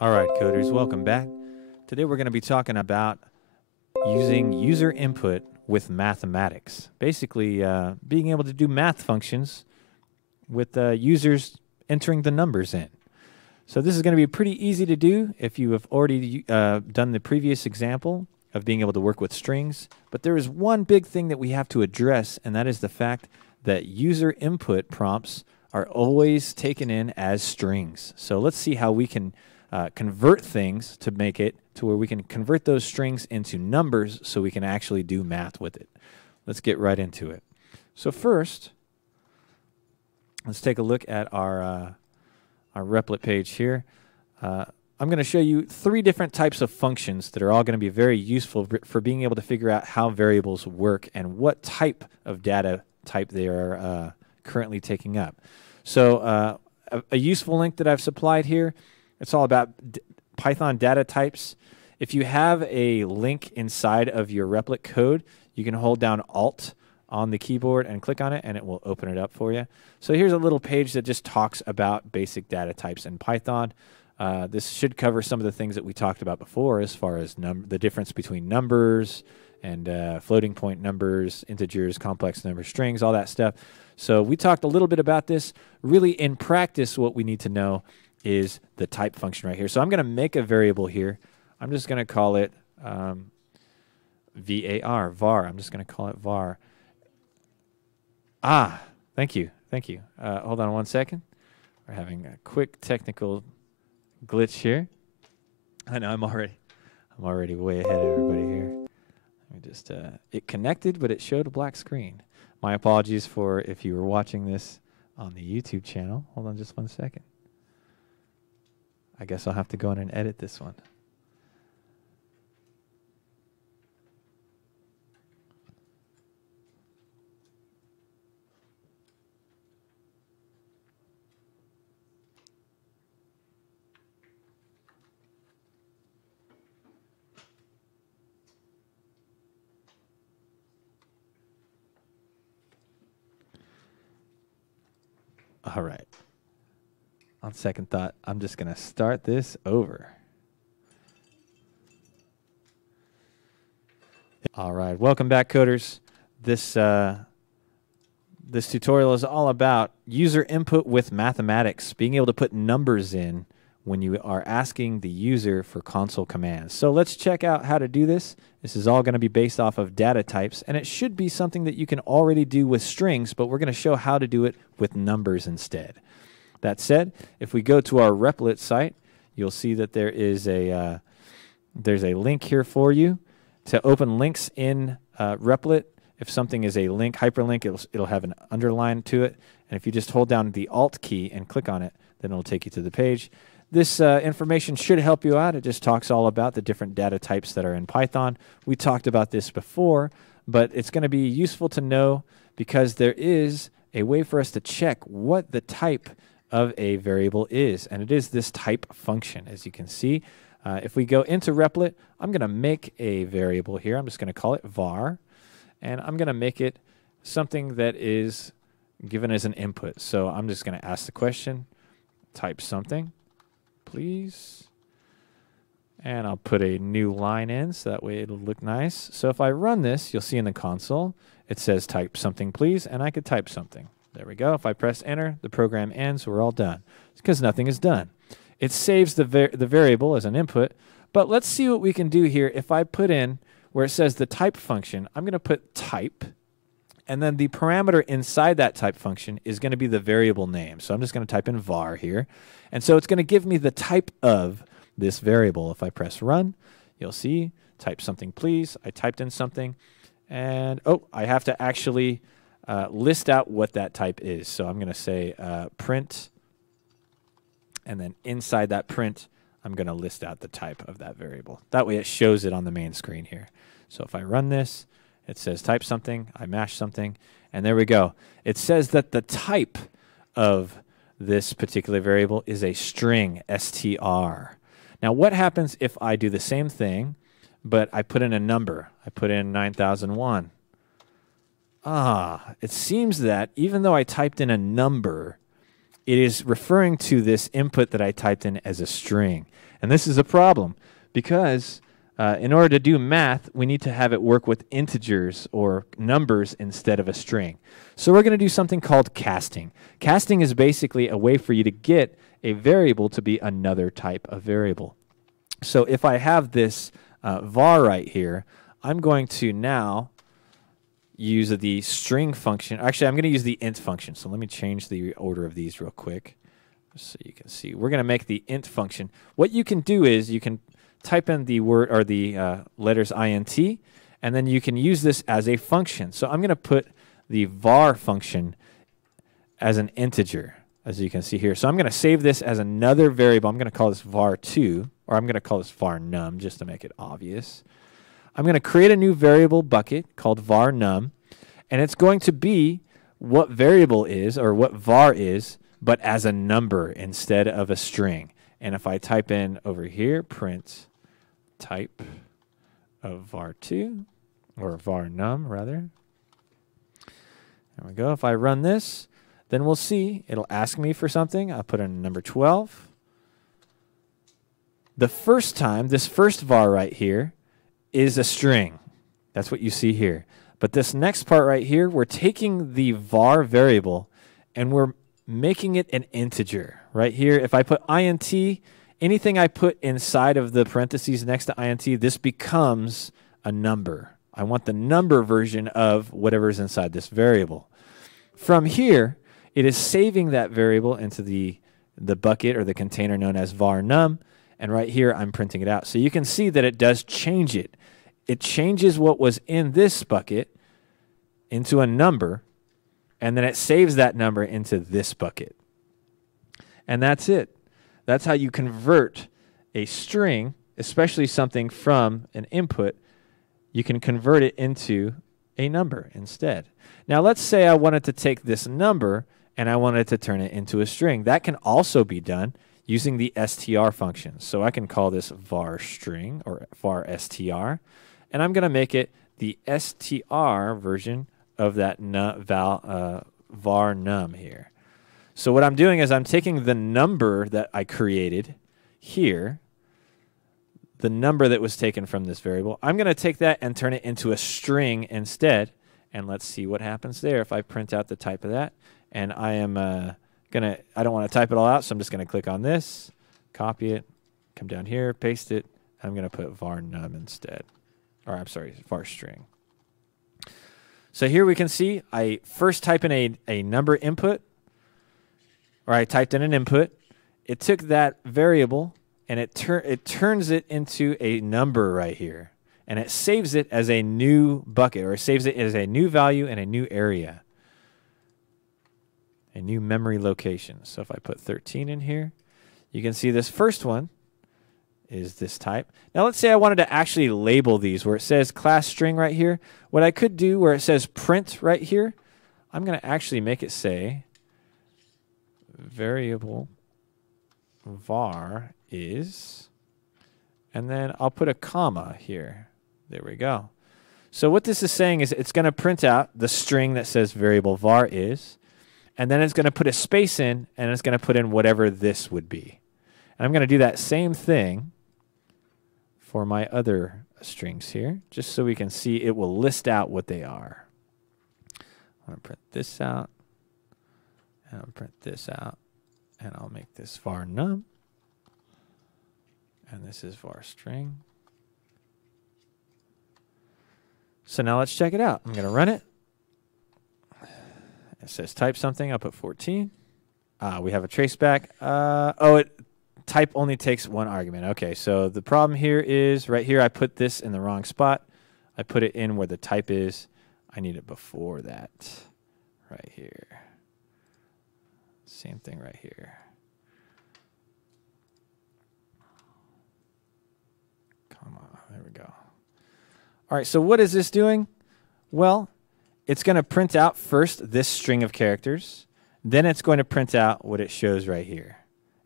All right, coders, welcome back. Today we're going to be talking about using user input with mathematics. Basically, being able to do math functions with users entering the numbers in. So this is going to be pretty easy to do if you have already done the previous example of being able to work with strings. But there is one big thing that we have to address, and that is the fact that user input prompts are always taken in as strings. So let's see how we can convert things to make it to where we can convert those strings into numbers so we can actually do math with it. Let's get right into it. So first, let's take a look at our Replit page here. I'm going to show you 3 different types of functions that are all going to be very useful for being able to figure out how variables work and what type of data type they are currently taking up. So a useful link that I've supplied here, it's all about Python data types. If you have a link inside of your Replit code, you can hold down Alt on the keyboard and click on it, and it will open it up for you. So here's a little page that just talks about basic data types in Python. This should cover some of the things that we talked about before as far as the difference between numbers and floating point numbers, integers, complex numbers, strings, all that stuff. So we talked a little bit about this. Really, in practice, what we need to know is the type function right here. So I'm going to make a variable here. I'm just going to call it var. I'm just going to call it var. Thank you. Hold on one second. We're having a quick technical glitch here. I know I'm already way ahead of everybody here. Let me just it connected, but it showed a black screen. My apologies for if you were watching this on the YouTube channel. Hold on just one second. I guess I'll have to go in and edit this one. All right. On second thought, I'm just going to start this over. All right. Welcome back, coders. This tutorial is all about user input with mathematics, being able to put numbers in when you are asking the user for console commands. So let's check out how to do this. This is all going to be based off of data types, and it should be something that you can already do with strings, but we're going to show how to do it with numbers instead. That said, if we go to our Replit site, you'll see that there is there's a link here for you to open links in Replit. If something is a link, hyperlink, it'll have an underline to it, and if you just hold down the Alt key and click on it, then it'll take you to the page. This information should help you out. It just talks all about the different data types that are in Python. We talked about this before, but it's going to be useful to know because there is a way for us to check what the type of a variable is, and it is this type function. As you can see, if we go into Replit, I'm going to make a variable here. I'm just going to call it var, and I'm going to make it something that is given as an input. So I'm just going to ask the question, type something, please, and I'll put a new line in so that way it'll look nice. So if I run this, you'll see in the console, it says type something, please, and I could type something. There we go. If I press enter, the program ends. We're all done. It's because nothing is done. It saves the variable as an input, but let's see what we can do here. If I put in where it says the type function, I'm going to put type, and then the parameter inside that type function is going to be the variable name. So I'm just going to type in var here, and so it's going to give me the type of this variable. If I press run, you'll see type something, please. I typed in something, and I have to actually list out what that type is. So I'm going to say print, and then inside that print, I'm going to list out the type of that variable. That way it shows it on the main screen here. So if I run this, it says type something, I mash something, and there we go. It says that the type of this particular variable is a string, str. Now what happens if I do the same thing, but I put in a number? I put in 9001. It seems that even though I typed in a number, it is referring to this input that I typed in as a string. And this is a problem because in order to do math, we need to have it work with integers or numbers instead of a string. So we're going to do something called casting. Casting is basically a way for you to get a variable to be another type of variable. So if I have this var right here, I'm going to now use the string function. Actually, I'm going to use the int function. So let me change the order of these real quick so you can see. We're going to make the int function. What you can do is you can type in the word or the letters int, and then you can use this as a function. So I'm going to put the var function as an integer, as you can see here. So I'm going to save this as another variable. I'm going to call this var2, or I'm going to call this varnum just to make it obvious. I'm going to create a new variable bucket called varnum, and it's going to be what variable is or what var is, but as a number instead of a string. And if I type in over here, print type of var2, or varnum rather. There we go. If I run this, then we'll see it'll ask me for something. I'll put in number 12. The first time, this first var right here is a string. That's what you see here. But this next part right here, we're taking the var variable and we're making it an integer. Right here, if I put int, anything I put inside of the parentheses next to int, this becomes a number. I want the number version of whatever's inside this variable. From here, it is saving that variable into the bucket or the container known as varnum, and right here I'm printing it out. So you can see that it does change it. It changes what was in this bucket into a number, and then it saves that number into this bucket. And that's it. That's how you convert a string, especially something from an input. You can convert it into a number instead. Now let's say I wanted to take this number and I wanted to turn it into a string. That can also be done using the str function. So I can call this var string or var str, and I'm going to make it the str version of that var num here. So what I'm doing is I'm taking the number that I created here, the number that was taken from this variable. I'm going to take that and turn it into a string instead, and let's see what happens there if I print out the type of that. And I am I don't want to type it all out, so I'm just going to click on this, copy it, come down here, paste it. I'm going to put var num instead. Or I'm sorry, var string. So here we can see I first type in a number input, or I typed in an input. It took that variable and it turns it into a number right here. And it saves it as a new bucket, or it saves it as a new value in a new area, a new memory location. So if I put 13 in here, you can see this first one is this type. Now let's say I wanted to actually label these where it says class string right here. What I could do where it says print right here, I'm going to actually make it say variable var is, and then I'll put a comma here. There we go. So what this is saying is it's going to print out the string that says variable var is, and then it's going to put a space in, and it's going to put in whatever this would be. And I'm going to do that same thing for my other strings here, just so we can see it will list out what they are. I'm going to print this out, and I'll print this out, and I'll make this var num, and this is var string. So now let's check it out. I'm going to run it. It says type something. I'll put 14. We have a traceback. Type only takes one argument. Okay, so the problem here is right here I put this in the wrong spot. I put it in where the type is. I need it before that right here. Same thing right here. Come on, there we go. All right, so what is this doing? Well, it's going to print out first this string of characters. Then it's going to print out what it shows right here.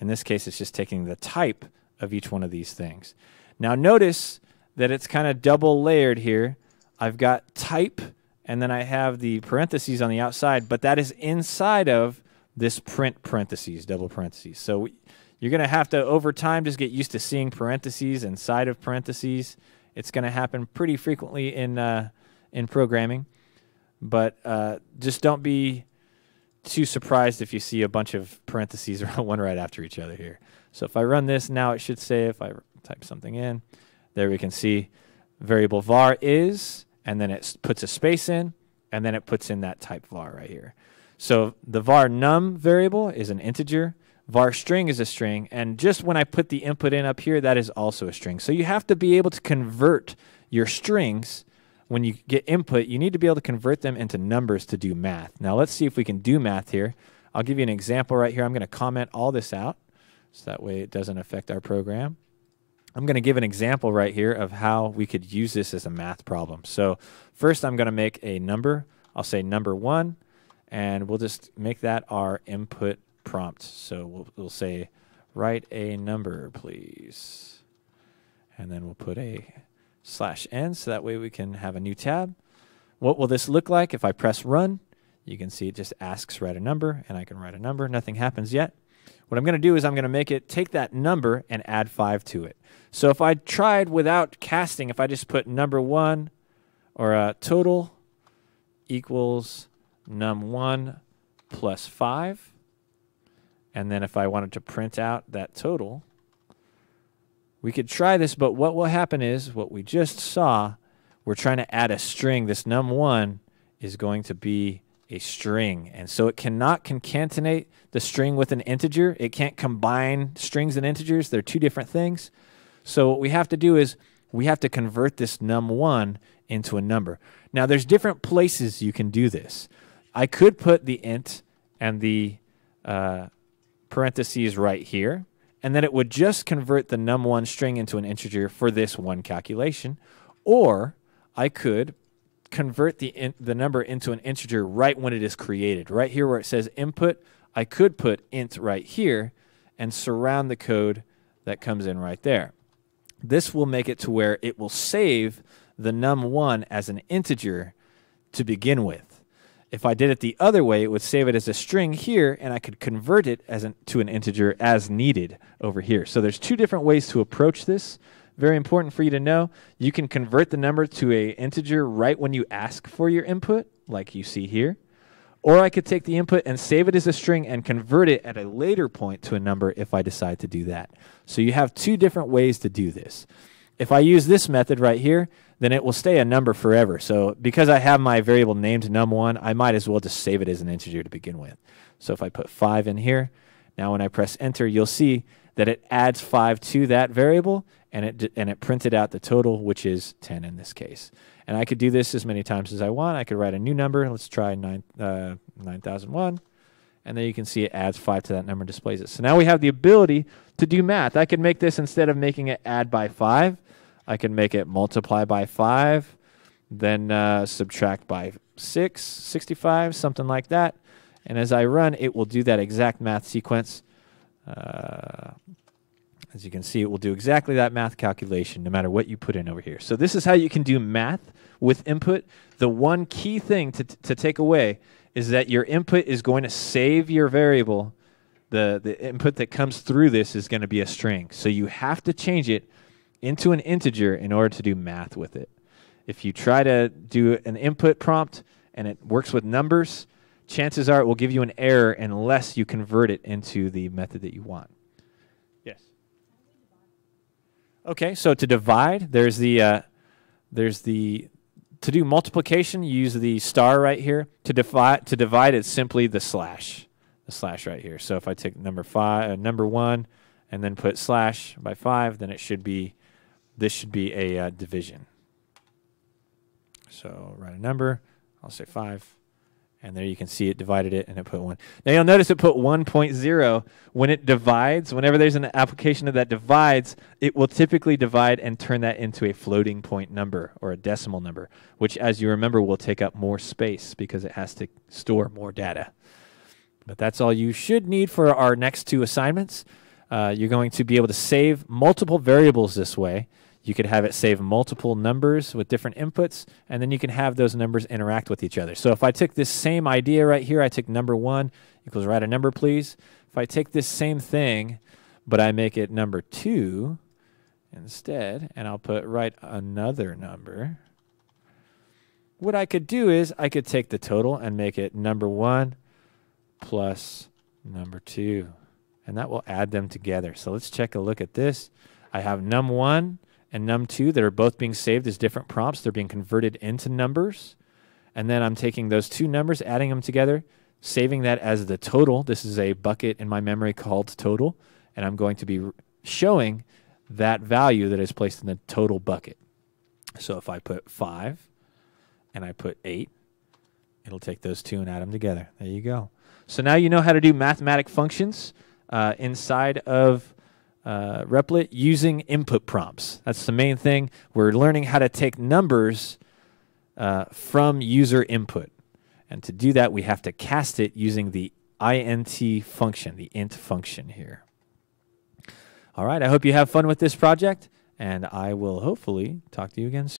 In this case, it's just taking the type of each one of these things. Now notice that it's kind of double layered here. I've got type, and then I have the parentheses on the outside, but that is inside of this print parentheses, double parentheses. So You're going to have to, over time, just get used to seeing parentheses inside of parentheses. It's going to happen pretty frequently in programming. But just don't be too surprised if you see a bunch of parentheses one right after each other here. So if I run this, now it should say, if I type something in, there we can see variable var is, and then it puts a space in, and then it puts in that type var right here. So the var num variable is an integer, var string is a string, and just when I put the input in up here, that is also a string. So you have to be able to convert your strings. When you get input, you need to be able to convert them into numbers to do math. Now let's see if we can do math here. I'll give you an example right here. I'm going to comment all this out, so that way it doesn't affect our program. I'm going to give an example right here of how we could use this as a math problem. So first I'm going to make a number. I'll say number 1, and we'll just make that our input prompt. So we'll say, write a number, please. And then we'll put a /n, so that way we can have a new tab. What will this look like if I press run? You can see it just asks write a number, and I can write a number. Nothing happens yet. What I'm going to do is I'm going to make it take that number and add 5 to it. So if I tried without casting, if I just put number 1 or total equals num1 plus 5, and then if I wanted to print out that total, we could try this, but what will happen is what we just saw, we're trying to add a string. This num1 is going to be a string, and so it cannot concatenate the string with an integer. It can't combine strings and integers. They're two different things. So what we have to do is we have to convert this num1 into a number. Now there's different places you can do this. I could put the int and the parentheses right here, and then it would just convert the num1 string into an integer for this one calculation. Or I could convert the number into an integer right when it is created. Right here where it says input, I could put int right here and surround the code that comes in right there. This will make it to where it will save the num1 as an integer to begin with. If I did it the other way, it would save it as a string here, and I could convert it to an integer as needed over here. So there's two different ways to approach this. Very important for you to know. You can convert the number to an integer right when you ask for your input, like you see here. Or I could take the input and save it as a string and convert it at a later point to a number if I decide to do that. So you have two different ways to do this. If I use this method right here, then it will stay a number forever. So because I have my variable named num1, I might as well just save it as an integer to begin with. So if I put 5 in here, now when I press enter, you'll see that it adds 5 to that variable, and it printed out the total, which is 10 in this case. And I could do this as many times as I want. I could write a new number. Let's try 9001. And then you can see it adds 5 to that number and displays it. So now we have the ability to do math. I could make this, instead of making it add by 5, I can make it multiply by 5, then subtract by 6, 65, something like that. And as I run, it will do that exact math sequence. As you can see, it will do exactly that math calculation no matter what you put in over here. So this is how you can do math with input. The one key thing to take away is that your input is going to save your variable. The input that comes through this is going to be a string. So you have to change it into an integer in order to do math with it. If you try to do an input prompt and it works with numbers, chances are it will give you an error unless you convert it into the method that you want. Yes. Okay, so to divide, to do multiplication, you use the star right here. To divide, it's simply the slash right here. So if I take number 1 and then put slash by 5, then this should be a division. So write a number, I'll say 5, and there you can see it divided it, and it put 1. Now you'll notice it put 1.0. When it divides, whenever there's an application of that divides, it will typically divide and turn that into a floating point number or a decimal number, which, as you remember, will take up more space because it has to store more data. But that's all you should need for our next 2 assignments. You're going to be able to save multiple variables this way. You could have it save multiple numbers with different inputs, and then you can have those numbers interact with each other. So if I took this same idea right here, I took number 1 equals write a number, please. If I take this same thing, but I make it number 2 instead, and I'll write another number. What I could do is I could take the total and make it number 1 plus number 2, and that will add them together. So let's check a look at this. I have num1 and num2 that are both being saved as different prompts. They're being converted into numbers, and then I'm taking those two numbers, adding them together, saving that as the total. This is a bucket in my memory called total, and I'm going to be showing that value that is placed in the total bucket. So if I put 5 and I put 8, it'll take those two and add them together. There you go. So now you know how to do mathematic functions inside of Replit using input prompts. That's the main thing. We're learning how to take numbers from user input. And to do that, we have to cast it using the int function, the int function here. All right, I hope you have fun with this project, and I will hopefully talk to you again soon.